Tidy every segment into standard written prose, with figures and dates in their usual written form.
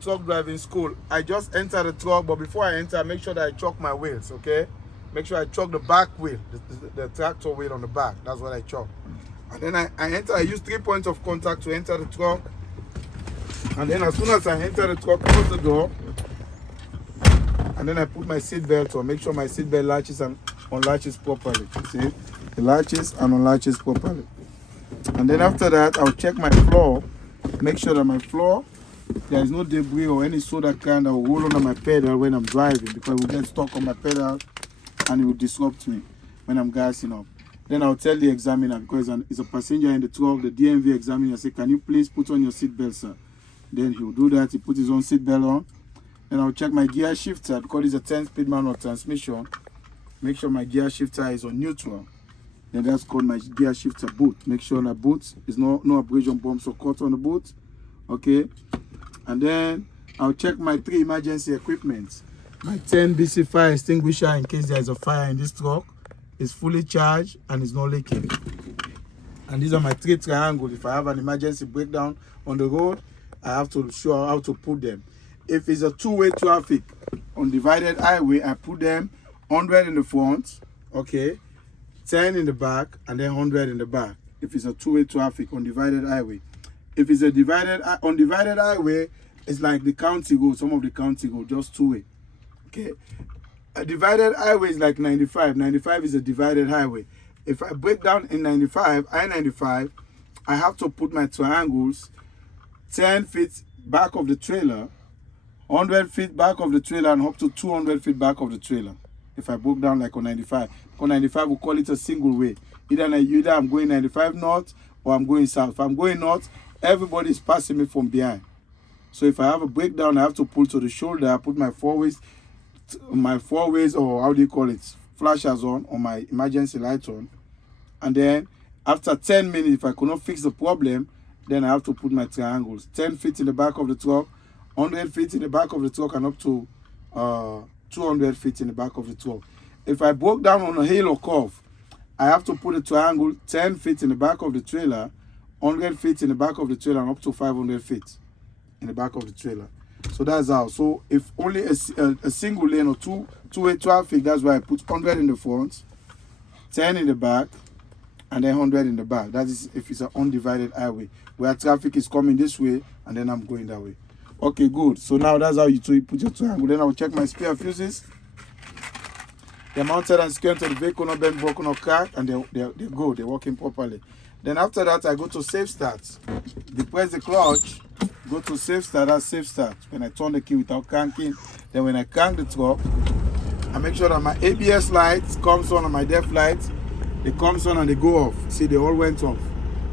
Truck driving school. I just enter the truck, but before I enter, make sure that I chock my wheels, okay? Make sure I chock the back wheel, the tractor wheel on the back. That's what I chock. And then I enter, I use 3 points of contact to enter the truck. And then as soon as I enter the truck, close the door. And then I put my seat belt on. Make sure my seat belt latches and unlatches properly. See? It latches and unlatches properly. And then after that, I'll check my floor. Make sure that my floor, there is no debris or any soda can that will roll under my pedal when I'm driving, because it will get stuck on my pedal and it will disrupt me when I'm gassing up. Then I'll tell the examiner, because it's a passenger in the truck, the DMV examiner, say, can you please put on your seatbelt, sir? Then he'll do that. He put his own seatbelt on. Then I'll check my gear shifter, because it's a 10-speed manual transmission. Make sure my gear shifter is on neutral. Then that's called my gear shifter boot. Make sure that boot is no abrasion bumps or cut on the boot. Okay. And then I'll check my 3 emergency equipment. My 10 BC fire extinguisher, in case there is a fire in this truck, is fully charged and is not leaking. And these are my 3 triangles. If I have an emergency breakdown on the road, I have to show how to put them. If it's a two-way traffic on divided highway, I put them 100 in the front, okay, 10 in the back, and then 100 in the back. If it's a two-way traffic on divided highway. If it's a divided highway, it's like the county road. Some of the county road just two-way. Okay. A divided highway is like 95. 95 is a divided highway. If I break down in 95, I-95, I have to put my triangles 10 feet back of the trailer, 100 feet back of the trailer, and up to 200 feet back of the trailer. If I broke down like on 95. On 95, we call it a single way. Either I'm going 95 north or I'm going south. If I'm going north, everybody is passing me from behind. So if I have a breakdown, I have to pull to the shoulder. I put my four ways, or how do you call it, flashers on my emergency light on. And then after 10 minutes, if I could not fix the problem, then I have to put my triangles 10 feet in the back of the truck, 100 feet in the back of the truck, and up to 200 feet in the back of the truck. If I broke down on a hill or curve, I have to put a triangle 10 feet in the back of the trailer, 100 feet in the back of the trailer, and up to 500 feet in the back of the trailer. So that's how. So if only a single lane or two-way traffic, that's why I put 100 in the front, 10 in the back, and then 100 in the back. That is if it's an undivided highway where traffic is coming this way and then I'm going that way. Okay, good. So now that's how you put your triangle. Then I'll check my spare fuses. They're mounted and secured to the vehicle, not bent, broken, or cracked, and they're good. They're working properly. Then after that, I go to safe start. Depress the clutch, go to safe start. That's safe start. When I turn the key without cranking, then when I crank the truck, I make sure that my ABS lights comes on and my def lights, they comes on and they go off. See, they all went off.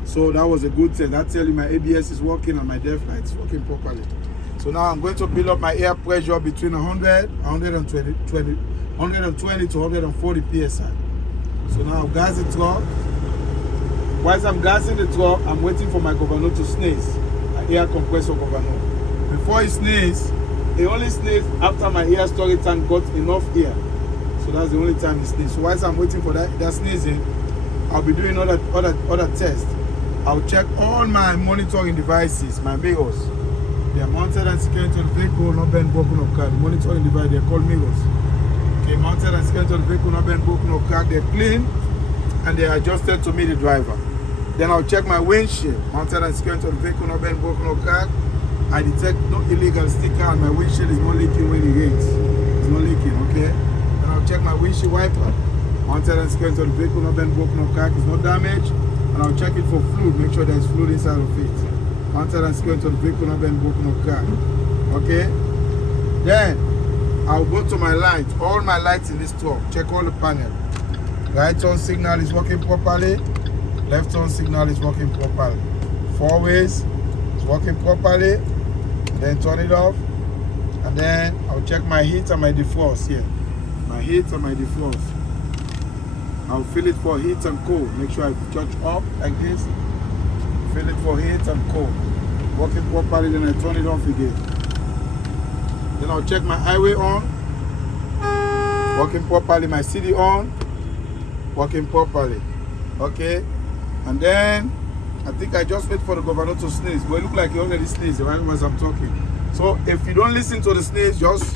So that was a good thing. That tells you my ABS is working and my def lights is working properly. So now I'm going to build up my air pressure between 120 to 140 psi. So now I'll gas the truck. Whilst I'm gassing the truck, I'm waiting for my governor to sneeze, an air compressor governor. Before he sneezes, he only sneezes after my air storage tank got enough air. So that's the only time he sneezes. So whilst I'm waiting for that sneezing, I'll be doing other tests. I'll check all my monitoring devices, my mirrors. They are mounted and secured to the vehicle, not bent, broken, or cracked. The monitoring device, they're called mirrors. Okay, mounted and secured to the vehicle, not bent, broken, or cracked. They're clean and they're adjusted to me, the driver. Then I'll check my windshield, mounted and secured to the vehicle, not bent, broken, or cracked. I detect no illegal sticker and my windshield is not leaking when it rains. It's not leaking, okay? Then I'll check my windshield wiper, mounted and secured to the vehicle, not bent, broken, or cracked. It's not damaged. And I'll check it for fluid, make sure there's fluid inside of it. Mounted and secured to the vehicle, not bent, broken, or cracked. Okay? Then I'll go to my lights, all my lights in this truck, check all the panel. Right turn signal is working properly, left turn signal is working properly. Four ways is working properly, then turn it off. And then I'll check my heat and my defrost here. My heat and my defrost. I'll fill it for heat and cold. Make sure I touch up like this. Fill it for heat and cold. Working properly, then I turn it off again. Then I'll check my highway on. Working properly. My CD on. Working properly. Okay? And then I think I just wait for the governor to sneeze. But it look like he already sneezed right as I'm talking. So if you don't listen to the sneeze, just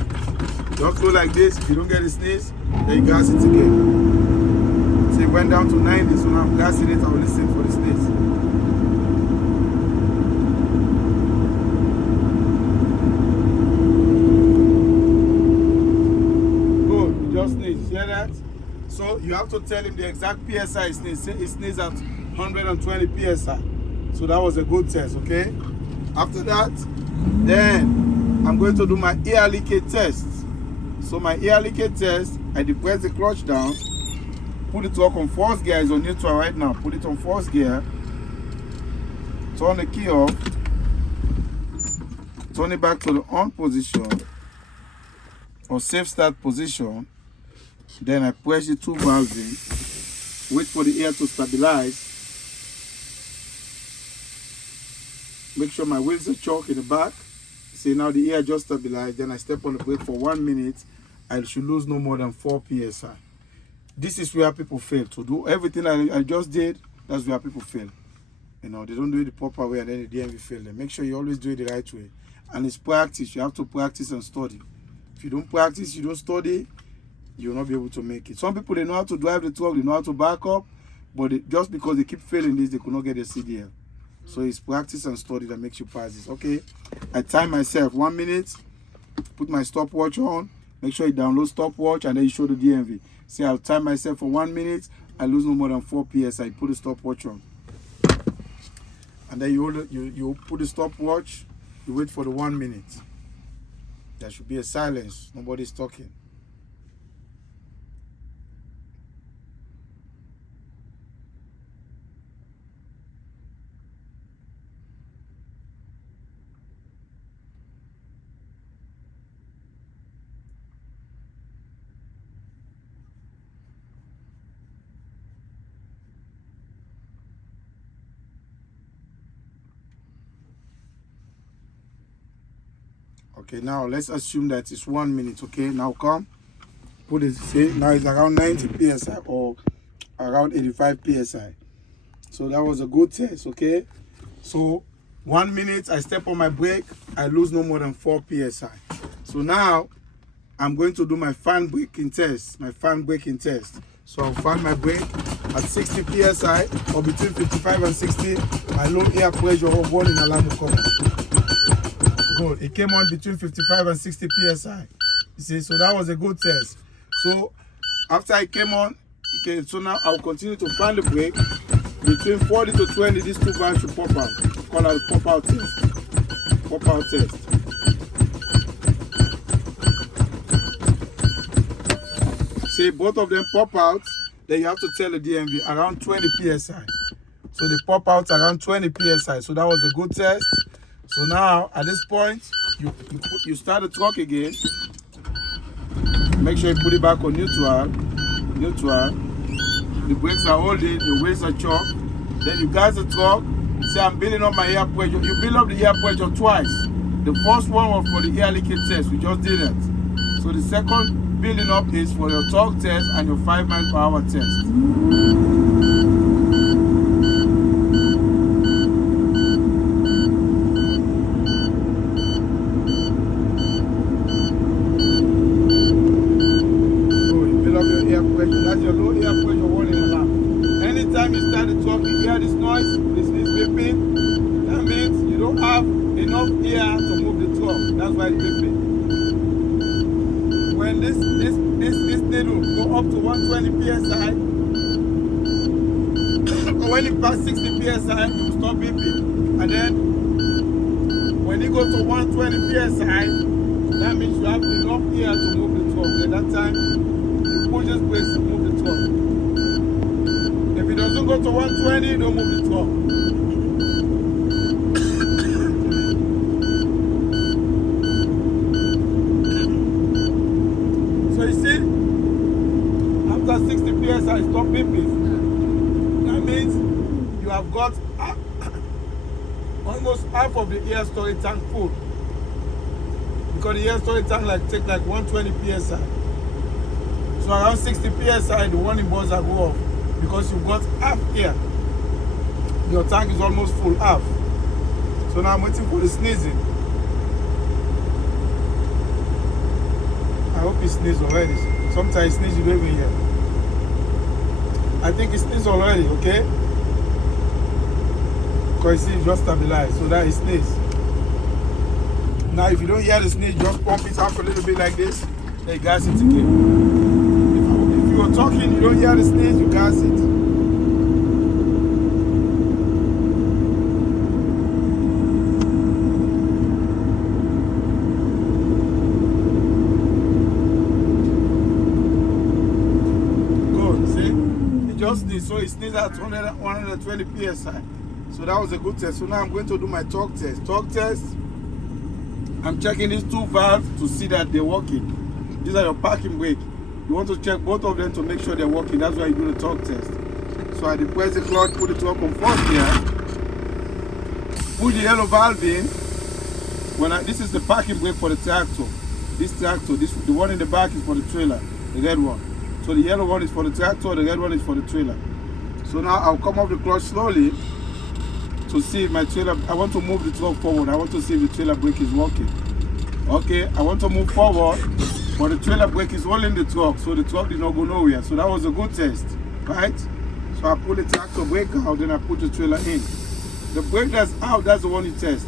go like this. If you don't get the sneeze, then you gas it again. See, it went down to 90, so now I'm gassing it. I'll listen for the sneeze. Good, you just sneeze. Hear that? So you have to tell him the exact PSI sneeze. It sneezed at 120 PSI. So that was a good test, okay? After that, then I'm going to do my air leakage test. So my air leakage test, I depress the clutch down, put the torque on first gear, it's on neutral right now. Put it on first gear, turn the key off, turn it back to the on position or safe start position. Then I press the two valves in, wait for the air to stabilize. Make sure my wheels are choke in the back. See, now the air just stabilized. Then I step on the brake for 1 minute. I should lose no more than 4 PSI. This is where people fail. To do everything I just did, that's where people fail. You know, they don't do it the proper way and then the DMV fail them. Make sure you always do it the right way. And it's practice. You have to practice and study. If you don't practice, you don't study, you'll not be able to make it. Some people, they know how to drive the truck, they know how to back up, but just because they keep failing this, they could not get a CDL. So it's practice and study that makes you pass this. Okay, I time myself 1 minute, put my stopwatch on, make sure you download stopwatch and then you show the DMV. See, I'll time myself for 1 minute, I lose no more than 4 PSI. Put the stopwatch on. And then you put the stopwatch, you wait for the 1 minute. There should be a silence, nobody's talking. Okay, now let's assume that it's 1 minute. Okay, now come, put it, see, now it's around 90 PSI or around 85 PSI. So that was a good test, okay? So 1 minute, I step on my brake, I lose no more than 4 PSI. So now I'm going to do my fan braking test, So I'll fan my brake at 60 PSI or between 55 and 60, my low air pressure of warning alarm will come on. Good. It came on between 55 and 60 PSI. You see, so that was a good test. So after I came on, okay, so now I'll continue to fan the brake. Between 40 to 20, these two valves should pop out. Call out pop out test. Pop out test. See, both of them pop out. Then you have to tell the DMV around 20 PSI. So they pop out around 20 PSI. So that was a good test. So now, at this point, you start the truck again. Make sure you put it back on neutral. The brakes are holding, the wheels are chopped. Then you gas the truck. Say, I'm building up my air pressure. You build up the air pressure twice. The first one was for the air leakage test. We just did it. So the second building up is for your torque test and your 5 miles per hour test. That's your low air pressure warning alarm. Anytime you start the truck, you hear this noise, this is beeping. That means you don't have enough air to move the truck. That's why it's beeping. When this needle go up to 120 PSI, or when it passes 60 PSI, it will stop beeping. And then when you go to 120 PSI, that means you have enough air to move the truck. At that time, push this brakes and move the truck. If it doesn't go to 120, don't move the truck. So you see, after 60 PSI, stop beeping. That means you have got almost half of the air storage tank full. Because the air storage tank take like 120 PSI. So around 60 PSI, the warning buzzer go off because you've got half air. Your tank is almost full, half. So now I'm waiting for the sneezing. it sneezed already. Sometimes it sneezes, you don't even hear. I think it sneezed already, okay? Because it's just stabilized, so that is sneeze. Now, if you don't hear the sneeze, just pump it up a little bit like this, then you gas it again. If you are talking, you don't hear the sneeze, you gas it. So it sneezed at 120 psi. So that was a good test. So now I'm going to do my torque test. Torque test, I'm checking these two valves to see that they're working. These are your parking brake. You want to check both of them to make sure they're working. That's why you do the torque test. So I depress the clutch, put the torque on first gear, put the yellow valve in. This is the parking brake for the tractor. This tractor, the one in the back is for the trailer, the red one. So the yellow one is for the tractor, the red one is for the trailer. So now I'll come off the clutch slowly to see if my trailer, I want to move the truck forward. I want to see if the trailer brake is working. Okay, I want to move forward, but the trailer brake is holding the truck, so the truck did not go nowhere. So that was a good test, right? So I pull the tractor brake out, then I put the trailer in. The brake that's out, that's the one you test.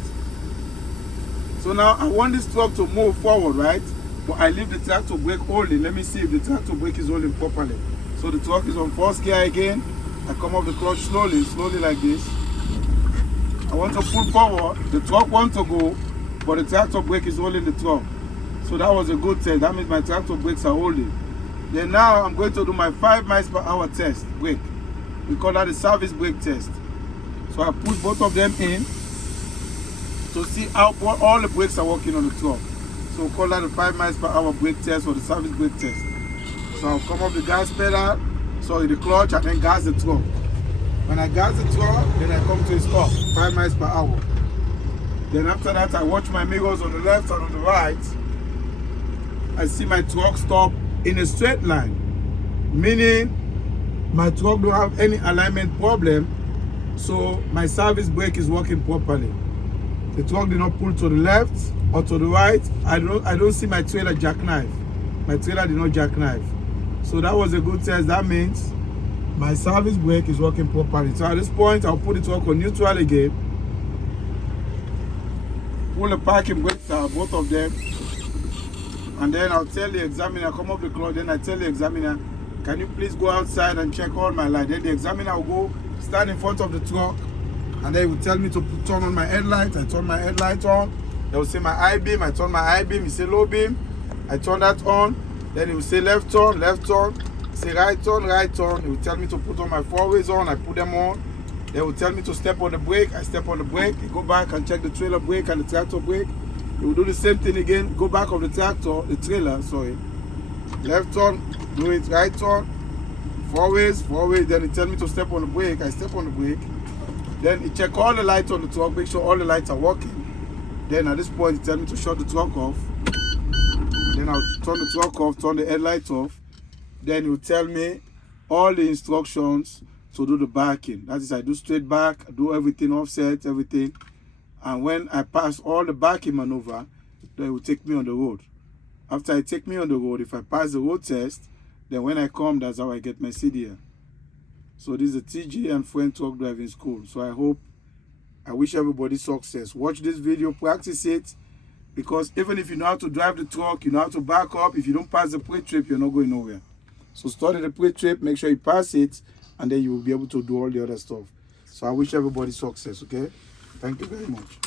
So now I want this truck to move forward, right? But I leave the tractor brake holding. Let me see if the tractor brake is holding properly. So the truck is on first gear again. I come off the clutch slowly like this. I want to pull forward. The truck wants to go, but the tractor brake is holding the truck. So that was a good test. That means my tractor brakes are holding. Then now I'm going to do my 5 miles per hour test brake. We call that the service brake test. So I put both of them in to see how all the brakes are working on the truck. So we'll call that the 5 miles per hour brake test or the service brake test. So I'll come off the gas pedal, sorry, the clutch, and then gas the truck. When I gas the truck, then I come to a stop, 5 miles per hour. Then after that, I watch my mirrors on the left and on the right. I see my truck stop in a straight line, meaning my truck don't have any alignment problem, so my service brake is working properly. The truck did not pull to the left or to the right. I don't see my trailer jackknife. My trailer did not jackknife. So that was a good test. That means my service brake is working properly. So at this point, I'll put the truck on neutral again. Pull the parking brakes out, both of them. And then I'll tell the examiner, come off the clutch. Then I tell the examiner, can you please go outside and check all my lights? Then the examiner will go stand in front of the truck. And they will tell me to turn on my headlight. I turn my headlight on. They will say my high beam. I turn my high beam. He say low beam. I turn that on. Then he will say left turn, left turn. Say right turn, right turn. He will tell me to put on my 4-ways on. I put them on. They will tell me to step on the brake. I step on the brake. He go back and check the trailer brake and the tractor brake. He will do the same thing again. Go back of the tractor, the trailer, sorry. Left turn, do it, right turn. 4-ways, 4-ways. Then he tell me to step on the brake. I step on the brake. Then he check all the lights on the truck, make sure all the lights are working. Then at this point, he tell me to shut the truck off. Then I'll turn the truck off, turn the headlights off. Then he'll tell me all the instructions to do the backing. That is, I do straight back, I do everything offset, everything. And when I pass all the backing maneuver, then he will take me on the road. After I take me on the road, if I pass the road test, then when I come, that's how I get my CDL. So this is a TG and Friend Truck Driving School. So I wish everybody success. Watch this video, practice it, because even if you know how to drive the truck, you know how to back up, if you don't pass the pre-trip, you're not going nowhere. So study the pre-trip, make sure you pass it, and then you will be able to do all the other stuff. So I wish everybody success, okay? Thank you very much.